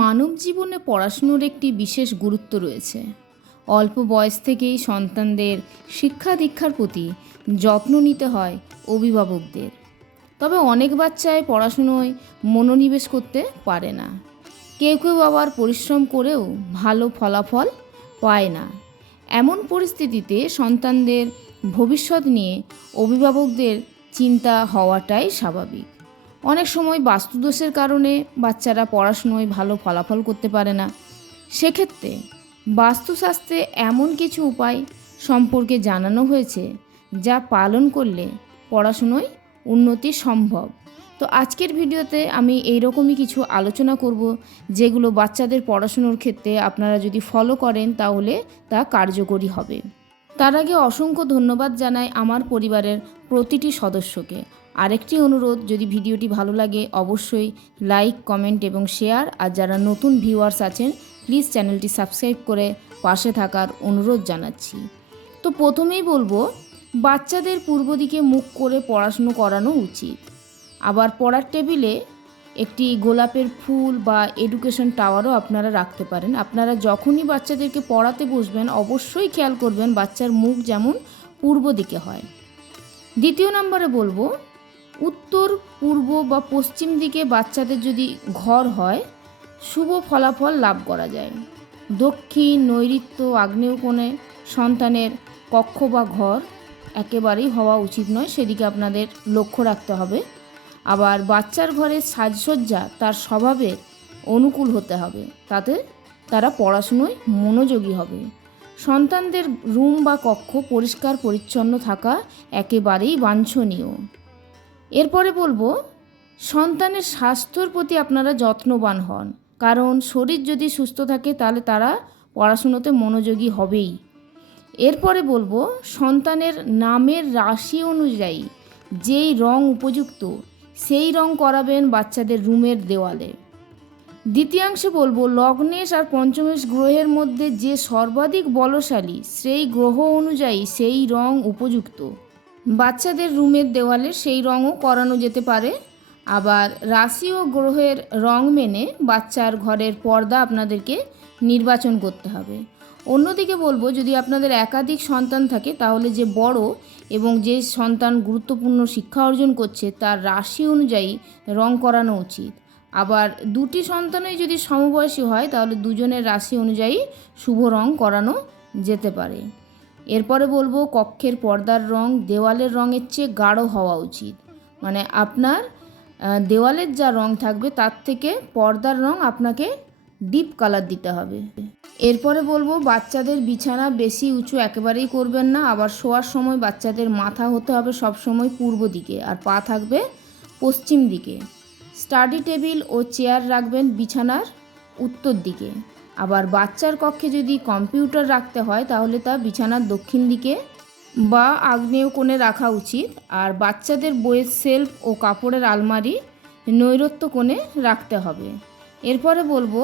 মানব জীবনে পড়াশুনোর একটি বিশেষ গুরুত্ব রয়েছে। অল্প বয়স থেকেই সন্তানদের শিক্ষা দীক্ষার প্রতি যত্ন নিতে হয় অভিভাবকদের। তবে অনেক বাচ্চায় পড়াশুনোয় মনোনিবেশ করতে পারে না। কেউ কেউ আবার পরিশ্রম করেও ভালো ফলাফল পায় না। এমন পরিস্থিতিতে সন্তানদের ভবিষ্যৎ নিয়ে অভিভাবকদের চিন্তা হওয়াটাই স্বাভাবিক। অনেক সময় বাস্তুদোষের কারণে বাচ্চারা পড়াশুনোয় ভালো ফলাফল করতে পারে না। সেক্ষেত্রে বাস্তুশাস্ত্রে এমন কিছু উপায় সম্পর্কে জানানো হয়েছে যা পালন করলে পড়াশুনোয় উন্নতি সম্ভব। তো আজকের ভিডিওতে আমি এইরকমই কিছু আলোচনা করব যেগুলো বাচ্চাদের পড়াশুনোর ক্ষেত্রে আপনারা যদি ফলো করেন তাহলে তা কার্যকরী হবে। তার আগে অসংখ্য ধন্যবাদ জানাই আমার পরিবারের প্রতিটি সদস্যকে। আরেকটি অনুরোধ, যদি ভিডিওটি ভালো লাগে অবশ্যই লাইক, কমেন্ট এবং শেয়ার। আর যারা নতুন ভিউয়ার্স আছেন, প্লিজ চ্যানেলটি সাবস্ক্রাইব করে পাশে থাকার অনুরোধ জানাচ্ছি। তো প্রথমেই বলব, বাচ্চাদের পূর্ব দিকে মুখ করে পড়াশুনো করানো উচিত। আবার পড়ার টেবিলে একটি গোলাপের ফুল বা এডুকেশন টাওয়ারও আপনারা রাখতে পারেন। আপনারা যখনই বাচ্চাদেরকে পড়াতে বসবেন, অবশ্যই খেয়াল করবেন বাচ্চার মুখ যেমন পূর্ব দিকে হয়। দ্বিতীয় নম্বরে বলব উত্তর, পূর্ব বা পশ্চিম দিকে বাচ্চাদের যদি ঘর হয়, শুভ ফলাফল লাভ করা যায়। দক্ষিণ, নৈঋত্য আগ্নেয় কোণে সন্তানের কক্ষ বা ঘর একেবারেই হওয়া উচিত নয়, সেদিকে আপনাদের লক্ষ্য রাখতে হবে। আবার বাচ্চার ঘরের সাজসজ্জা তার স্বভাবের অনুকূল হতে হবে, তাতে তারা পড়াশুনোয় মনোযোগী হবে। সন্তানদের রুম বা কক্ষ পরিষ্কার পরিচ্ছন্ন থাকা একেবারেই বাঞ্ছনীয়। এরপরে বলব, সন্তানের স্বাস্থ্যর প্রতি আপনারা যত্নবান হন। কারণ শরীর যদি সুস্থ থাকে, তাহলে তারা পড়াশুনোতে মনোযোগী হবেই। এরপরে বলব, সন্তানের নামের রাশি অনুযায়ী যেই রং উপযুক্ত, সেই রং করাবেন বাচ্চাদের রুমের দেওয়ালে। দ্বিতীয়াংশে বলব, লগ্নেশ আর পঞ্চমেশ গ্রহের মধ্যে যে সর্বাধিক বলশালী, সেই গ্রহ অনুযায়ী সেই রং উপযুক্ত। বাচ্চাদের রুমের দেওয়ালে সেই রঙও করানো যেতে পারে। আবার রাশি ও গ্রহের রং মেনে বাচ্চার ঘরের পর্দা আপনাদেরকে নির্বাচন করতে হবে। অন্যদিকে বলব, যদি আপনাদের একাধিক সন্তান থাকে, তাহলে যে বড় এবং যে সন্তান গুরুত্বপূর্ণ শিক্ষা অর্জন করছে, তার রাশি অনুযায়ী রং করানো উচিত। আবার দুটি সন্তানই যদি সমবয়সী হয়, তাহলে দুজনের রাশি অনুযায়ী শুভ রং করানো যেতে পারে। এরপরে বলব কক্ষের পর্দার রং, দেওয়ালের রঙের চেয়ে গাঢ় হওয়া উচিত। মানে আপনার দেওয়ালের যা রং থাকবে তার থেকে পর্দার রং আপনাকে ডিপ কালার দিতে হবে। এরপরে বলব বাচ্চাদের বিছানা বেশি উঁচু একেবারেই করবেন না, আবার শোয়ার সময় বাচ্চাদের মাথা হতে হবে সব সময় পূর্ব দিকে আর পা থাকবে পশ্চিম দিকে। স্টাডি টেবিল ও চেয়ার রাখবেন বিছানার উত্তর দিকে। আবার বাচ্চার কক্ষে যদি কম্পিউটার রাখতে হয়, তাহলে তা বিছানার দক্ষিণ দিকে বা আগ্নেয় কোণে রাখা উচিত। আর বাচ্চাদের বইয়ের সেলফ ও কাপড়ের আলমারি নৈরত্য কোণে রাখতে হবে। এরপরে বলব,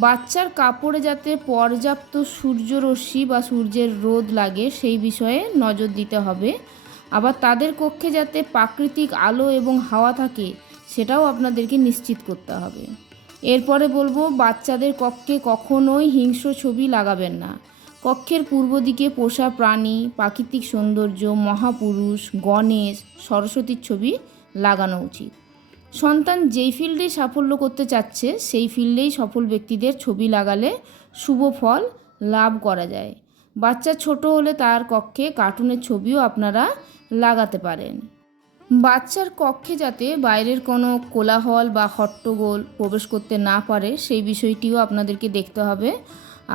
বাচ্চার কাপড়ে যাতে পর্যাপ্ত সূর্যরশ্মি বা সূর্যের রোদ লাগে, সেই বিষয়ে নজর দিতে হবে। আবার তাদের কক্ষে যাতে প্রাকৃতিক আলো এবং হাওয়া থাকে, সেটাও আপনাদেরকে নিশ্চিত করতে হবে। এরপরে বলব, বাচ্চাদের কক্ষে কখনোই হিংস্র ছবি লাগাবেন না। কক্ষের পূর্ব দিকে পোষা প্রাণী, প্রাকৃতিক সৌন্দর্য, মহাপুরুষ, গণেশ, সরস্বতীর ছবি লাগানো উচিত। সন্তান যেই ফিল্ডে সাফল্য করতে চাচ্ছে, সেই ফিল্ডেই সফল ব্যক্তিদের ছবি লাগালে শুভ ফল লাভ করা যায়। বাচ্চা ছোট হলে তার কক্ষে কার্টুনের ছবিও আপনারা লাগাতে পারেন। বাচ্চার কক্ষে যাতে বাইরের কোনো কোলাহল বা হট্টগোল প্রবেশ করতে না পারে, সেই বিষয়টিও আপনাদেরকে দেখতে হবে।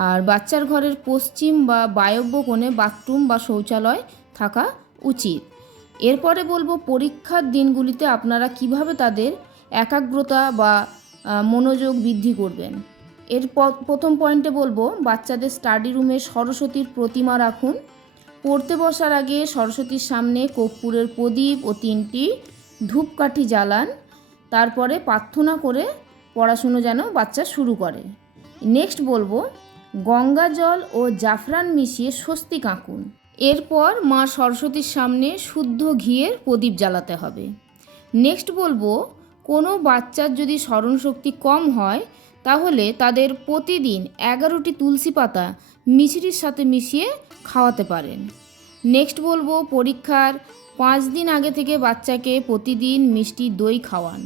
আর বাচ্চার ঘরের পশ্চিম বা বায়ব্য কোণে বাথরুম বা শৌচালয় থাকা উচিত। এরপরে বলব, পরীক্ষার দিনগুলিতে আপনারা কীভাবে তাদের একাগ্রতা বা মনোযোগ বৃদ্ধি করবেন? এর প্রথম পয়েন্টে বলব, বাচ্চাদের স্টাডি রুমে সরস্বতীর প্রতিমা রাখুন। পড়তে বসার আগে সরস্বতীর সামনে কর্পূরের প্রদীপ ও তিনটি ধূপকাঠি জ্বালান। তারপরে প্রার্থনা করে পড়াশুনো যেন বাচ্চা শুরু করে। নেক্সট বলব, গঙ্গা জল ও জাফরান মিশিয়ে স্বস্তি কাঁকুন এরপর মা সরস্বতীর সামনে শুদ্ধ ঘিয়ের প্রদীপ জ্বালাতে হবে। নেক্সট বলব, কোনো বাচ্চার যদি স্মরণশক্তি কম হয় তাহলে তাদের প্রতিদিন এগারোটি তুলসী পাতা মিছরির সাথে মিশিয়ে খাওয়াতে পারেন। নেক্সট বলব, পরীক্ষার পাঁচ দিন আগে থেকে বাচ্চাকে প্রতিদিন মিষ্টি দই খাওয়ান।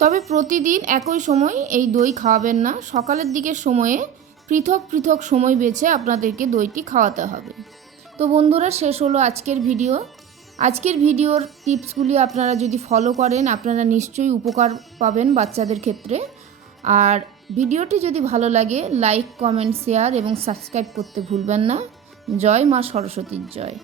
তবে প্রতিদিন একই সময় এই দই খাওয়াবেন না। সকালের দিকের সময়ে পৃথক পৃথক সময় বেছে আপনাদেরকে দইটি খাওয়াতে হবে। তো বন্ধুরা, শেষ হলো আজকের ভিডিও। আজকের ভিডিওর টিপসগুলি আপনারা যদি ফলো করেন, আপনারা নিশ্চয়ই উপকার পাবেন বাচ্চাদের ক্ষেত্রে। আর ভিডিওটি যদি ভালো লাগে লাইক কমেন্ট শেয়ার এবং সাবস্ক্রাইব করতে ভুলবেন না। জয় মা সরস্বতীর জয়।